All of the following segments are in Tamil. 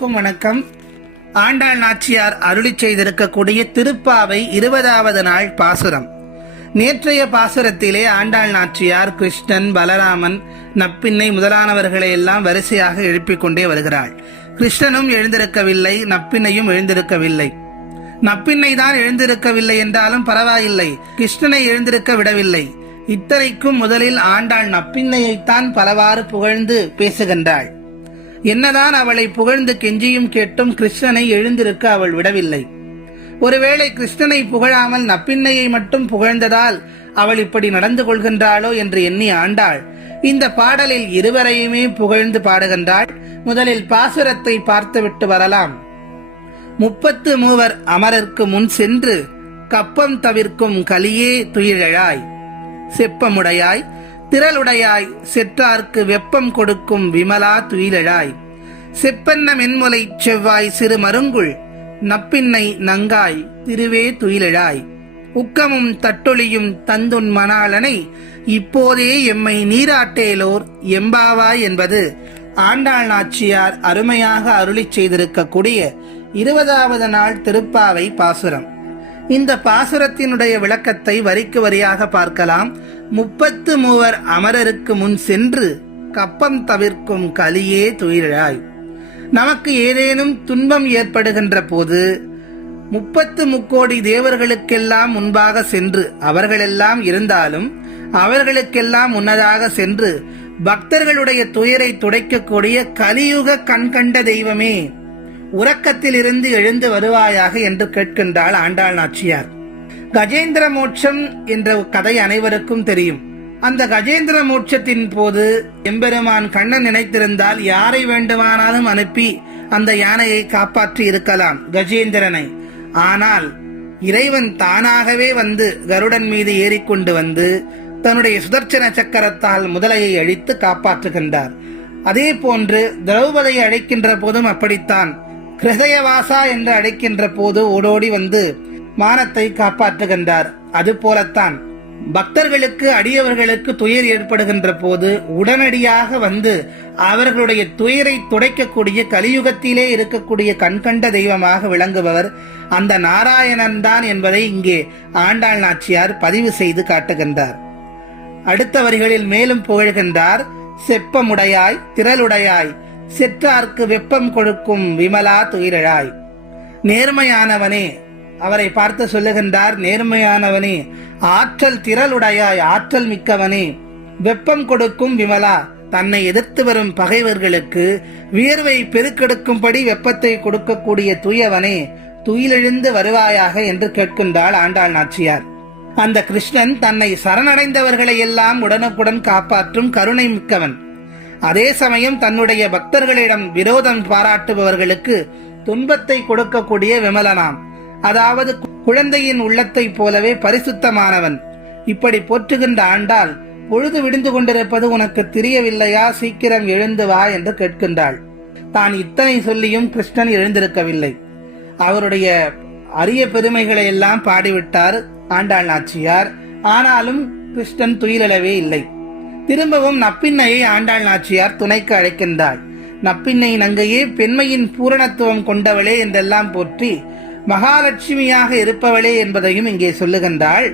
எல்லோருக்கும் வணக்கம். ஆண்டாள் நாச்சியார் அருளி செய்திருக்கக்கூடிய திருப்பாவை 20வது நாள் பாசுரம். நேற்றைய பாசுரத்திலே ஆண்டாள் நாச்சியார் கிருஷ்ணன், பலராமன், நப்பின்னை முதலானவர்களை எல்லாம் வரிசையாக எழுப்பிக் கொண்டே வருகிறாள். கிருஷ்ணனும் எழுந்திருக்கவில்லை, நப்பின்னையும் எழுந்திருக்கவில்லை. நப்பின்னை தான் எழுந்திருக்கவில்லை என்றாலும் பரவாயில்லை, கிருஷ்ணனை எழுந்திருக்க விடவில்லை. இத்தனைக்கும் முதலில் ஆண்டாள் நப்பின்னையைத்தான் பலவாறு புகழ்ந்து பேசுகின்றாள். என்னதான் அவளை புகழ்ந்து கெஞ்சியும் கேட்டும் கிருஷ்ணனை எழுந்திருக்க அவள் விடவில்லை. ஒருவேளை கிருஷ்ணனை புகழாமல் நப்பின்னையை மட்டும் புகழ்ந்ததால் அவள் இப்படி நடந்து கொள்கின்றாளோ என்று எண்ணி ஆண்டாள் இந்த பாடலில் இருவரையுமே புகழ்ந்து பாடுகின்றாள். முதலில் பாசுரத்தை பார்த்துவிட்டு வரலாம். 33 அமரர்க்கு முன் சென்று கப்பம் தவிர்க்கும் கலியே துயிலழாய், செப்பமுடையாய் திரளுடையாய், செற்றார்க்கு வெப்பம் கொடுக்கும் விமலா துயிலழாய், செப்பன்ன மென்முலை செவ்வாய் சிறு மருங்குள், நப்பின்னை நங்காய் திருவே துயிலழாய், உக்கமும் தட்டொழியும் தந்துன் மணாளனை, இப்போதே எம்மை நீராட்டேலோர் எம்பாவாய் என்பது ஆண்டாள் நாச்சியார் அருமையாக அருளி செய்திருக்கக்கூடிய 20வது நாள் திருப்பாவை பாசுரம். இந்த பாசுரத்தினுடைய விளக்கத்தை வரிக்கு வரியாக பார்க்கலாம். 33 அமரருக்கு முன் சென்று கப்பம் தவிர்க்கும் கலியே துயிலழாய். நமக்கு ஏதேனும் துன்பம் ஏற்படுகின்ற போது 33 கோடி தேவர்களுக்கெல்லாம் முன்பாக சென்று, அவர்களெல்லாம் இருந்தாலும் அவர்களுக்கெல்லாம் முன்னதாக சென்று பக்தர்களுடைய துயரை துடைக்கக்கூடிய கலியுக கண்கண்ட தெய்வமே, உறக்கத்தில் இருந்து எழுந்து வருவாயாக என்று கேட்கின்றாள் ஆண்டாள் நாச்சியார். கஜேந்திர மோட்சம் என்ற கதை அனைவருக்கும் தெரியும். அந்த கஜேந்திர மோட்சத்தின் போது எம்பெருமான் கண்ணன் நினைத்திருந்தால் யாரை வேண்டுமானாலும் அனுப்பி அந்த யானையை காப்பாற்றி இருக்கலாம், கஜேந்திரனை. ஆனால் இறைவன் தானாகவே வந்து கருடன் மீது ஏறிக்கொண்டு வந்து தன்னுடைய சுதர்சன சக்கரத்தால் முதலையை அழித்து காப்பாற்றுகின்றார். அதே போன்று திரௌபதியை அழைக்கின்ற போதும் அப்படித்தான். கிருதயவாசா என்று அழைக்கின்ற போது ஓடோடி வந்து மானத்தை காப்பாற்றுகின்றார். அது போலத்தான் பக்தர்களுக்கு, அடியவர்களுக்கு துயர் ஏற்படுகின்ற போது உடனடியாக வந்து அவர்களுடைய துயரை துடைக்கக்கூடிய கலியுகத்திலே இருக்கக்கூடிய கண்கண்ட தெய்வமாக விளங்குபவர் அந்த நாராயணன் தான் என்பதை இங்கே ஆண்டாள் நாச்சியார் பதிவு செய்து காட்டுகின்றார். அடுத்த வரிகளில் மேலும் புகழ்கின்றார். செப்பமுடையாய் திரளுடையாய், செற்றார்க்கு வெப்பம் கொடுக்கும் விமலா துயிலழாய். நேர்மையானவனே, அவரை பார்த்து சொல்லுகின்றார், நேர்மையானவனே, ஆற்றல் திரளுடையாய், ஆற்றல் மிக்கவனே, வெப்பம் கொடுக்கும் விமலா, தன்னை எதிர்த்து வரும் பகைவர்களுக்கு வியர்வை பெருக்கெடுக்கும்படி வெப்பத்தை கொடுக்கக்கூடிய தூயவனே, துயிலெழுந்து வருவாயாக என்று கேட்கின்றாள் ஆண்டாள் நாச்சியார். அந்த கிருஷ்ணன் தன்னை சரணடைந்தவர்களை எல்லாம் உடனுக்குடன் காப்பாற்றும் கருணை மிக்கவன். அதே சமயம் தன்னுடைய பக்தர்களிடம் விரோதம் பாராட்டுபவர்களுக்கு துன்பத்தை கொடுக்கக்கூடிய விமலனாம். அதாவது குழந்தையின் உள்ளத்தை போலவே பரிசுத்தமானவன். இப்படி போற்றுகின்ற ஆண்டாள், பொழுது விடிந்து கொண்டிருப்பது உனக்கு தெரியவில்லையா, சீக்கிரம் எழுந்து வா என்று கேட்கின்றாள். தான் இத்தனை சொல்லியும் கிருஷ்ணன் எழுந்திருக்கவில்லை. அவருடைய அரிய பெருமைகளை எல்லாம் பாடிவிட்டார் ஆண்டாள் நாச்சியார். ஆனாலும் கிருஷ்ணன் துயிலவே இல்லை. திரும்பவும் நப்பின்னையை ஆண்டாள் நாச்சியார் துணைக்கு அழைக்கின்றாள். நப்பின்னை நங்கையே, பெண்மையின் பூரணத்துவம் கொண்டவளே என்றெல்லாம் போற்றி மகாலட்சுமியாக இருப்பவளே என்பதையும் இங்கே சொல்லுகின்றாள்.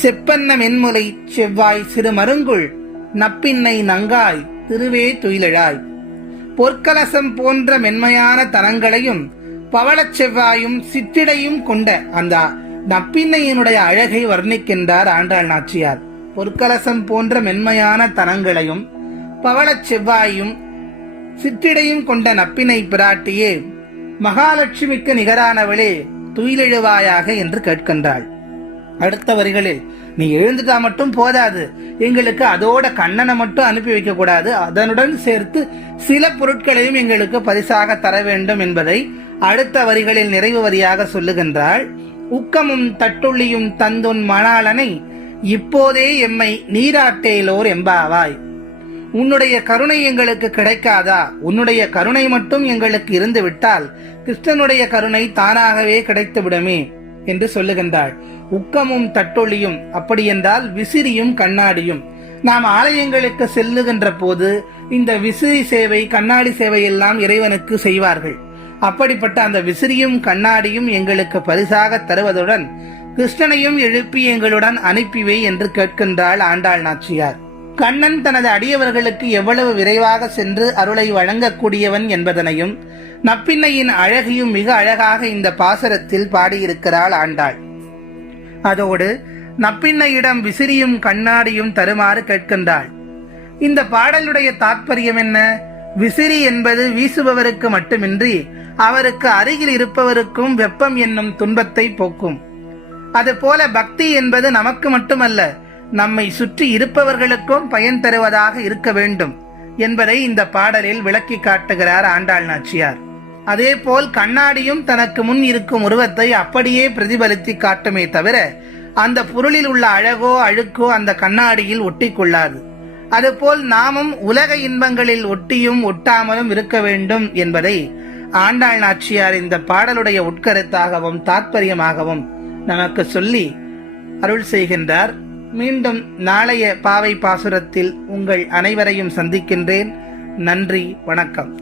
செப்பன்ன மென்முலை செவ்வாய் சிறு மருங்குள், நப்பின்னை நங்காய் திருவே துயிலழாய். பொற்கலசம் போன்ற மென்மையான தனங்களையும் பவளச் செவ்வாயும் சிற்றிடையும் கொண்ட அந்த நப்பின்னையினுடைய அழகை வர்ணிக்கின்றார் ஆண்டாள் நாச்சியார். பொற்கலசம் போன்ற மென்மையான தனங்களையும் பவளச் செவ்வாயும் சிற்றிடையும் கொண்ட நப்பினை பிராட்டியே, மகாலட்சுமிக்கு நிகரானவளே, துயிலெழுவாயாக என்று கேட்கின்றாள். அடுத்த வரிகளில், நீ எழுந்துட்டா மட்டும் போதாது, எங்களுக்கு அதோட கண்ணனை மட்டும் அனுப்பி வைக்க கூடாது, அதனுடன் சேர்த்து சில பொருட்களையும் எங்களுக்கு பரிசாக தர வேண்டும் என்பதை அடுத்த வரிகளில் நிறைவு வரியாக சொல்லுகின்றாள். உக்கமும் தட்டுள்ளியும் தந்துன் மணாளனை, இப்போதே எம்மை நீராட்டேலோர் எம்பாவாய். உன்னுடைய கருணை எங்களுக்கு கிடைக்காதா? உன்னுடைய கருணை மட்டும் எங்களுக்கு இருந்து விட்டால் கிருஷ்ணனுடைய கருணை தானாகவே கிடைத்து விடுமே என்று சொல்லுகின்றாள். உக்கமும் தட்டொழியும், அப்படி என்றால் விசிறியும் கண்ணாடியும். நாம் ஆலயங்களுக்கு செல்லுகின்ற போது இந்த விசிறி சேவை, கண்ணாடி சேவை எல்லாம் இறைவனுக்கு செய்வார்கள். அப்படிப்பட்ட அந்த விசிறியும் கண்ணாடியும் எங்களுக்கு பரிசாக தருவதுடன் கிருஷ்ணனையும் எழுப்பி எங்களுடன் அனுப்பிவை என்று கேட்கின்றாள் ஆண்டாள் நாச்சியார். கண்ணன் தனது அடியவர்களுக்கு எவ்வளவு விரைவாக சென்று அருளை வழங்கக்கூடியவன் என்பதனையும் நப்பின்னையின் அழகையும் மிக அழகாக இந்த பாசுரத்தில் பாடியிருக்கிறாள் ஆண்டாள். அதோடு நப்பின்னையிடம் விசிறியும் கண்ணாடியும் தருமாறு கேட்கின்றாள். இந்த பாடலுடைய தாற்பயம் என்ன? விசிறி என்பது வீசுபவருக்கு மட்டுமின்றி அவருக்கு அருகில் இருப்பவருக்கும் வெப்பம் என்னும் துன்பத்தை போக்கும். அதுபோல பக்தி என்பது நமக்கு மட்டுமல்ல, நம்மை சுற்றி இருப்பவர்களுக்கும் பயன் தருவதாக இருக்க வேண்டும் என்பதை இந்த பாடலில் விளக்கி காட்டுகிறார் ஆண்டாள் நாச்சியார். அதேபோல் கண்ணாடியும் தனக்கு முன் இருக்கும் உருவத்தை அப்படியே பிரதிபலித்து காட்டுமே தவிர அந்த பொருளில் உள்ள அழகோ அழுக்கோ அந்த கண்ணாடியில் ஒட்டி கொள்ளாது. அதுபோல் நாமும் உலக இன்பங்களில் ஒட்டியும் ஒட்டாமலும் இருக்க வேண்டும் என்பதை ஆண்டாள் நாச்சியார் இந்த பாடலுடைய உட்கருத்தாகவும் தாற்பயமாகவும் நமக்கு சொல்லி அருள் செய்கின்றார். மீண்டும் நாளைய பாவை பாசுரத்தில் உங்கள் அனைவரையும் சந்திக்கின்றேன். நன்றி, வணக்கம்.